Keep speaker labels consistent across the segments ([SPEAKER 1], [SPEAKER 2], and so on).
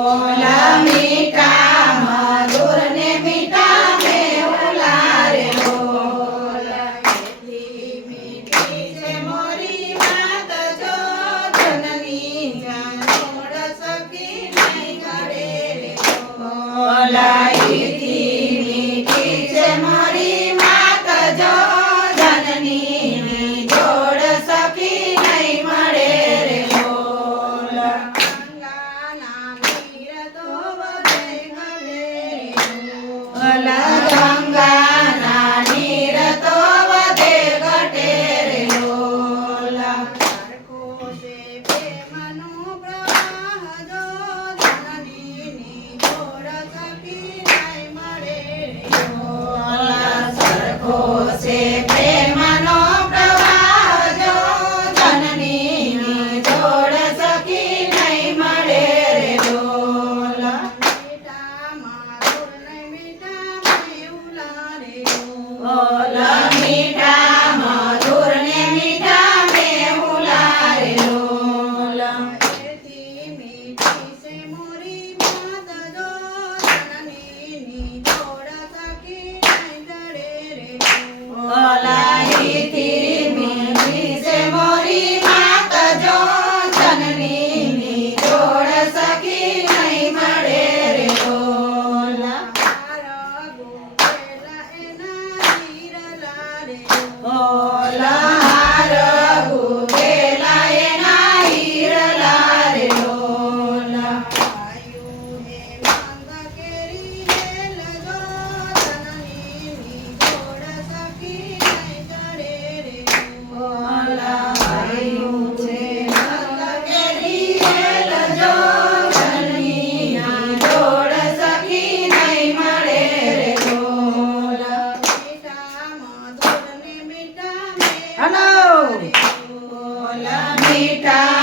[SPEAKER 1] Ola la la Sita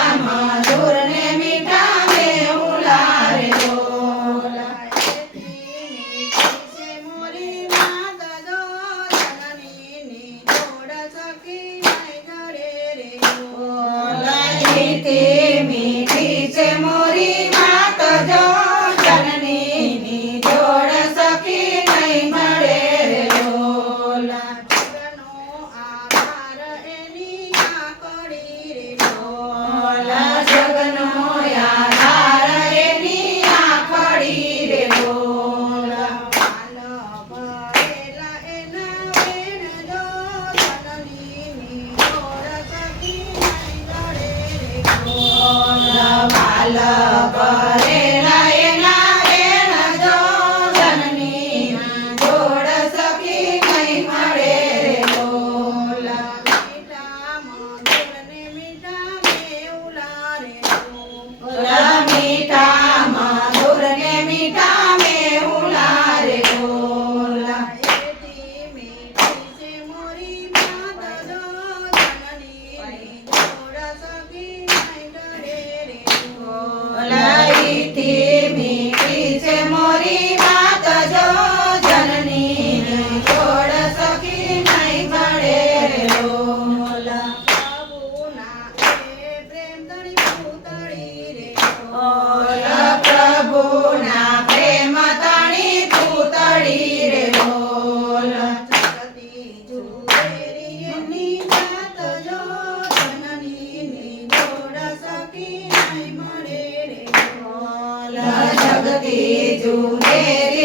[SPEAKER 1] જગતી જુનેરીની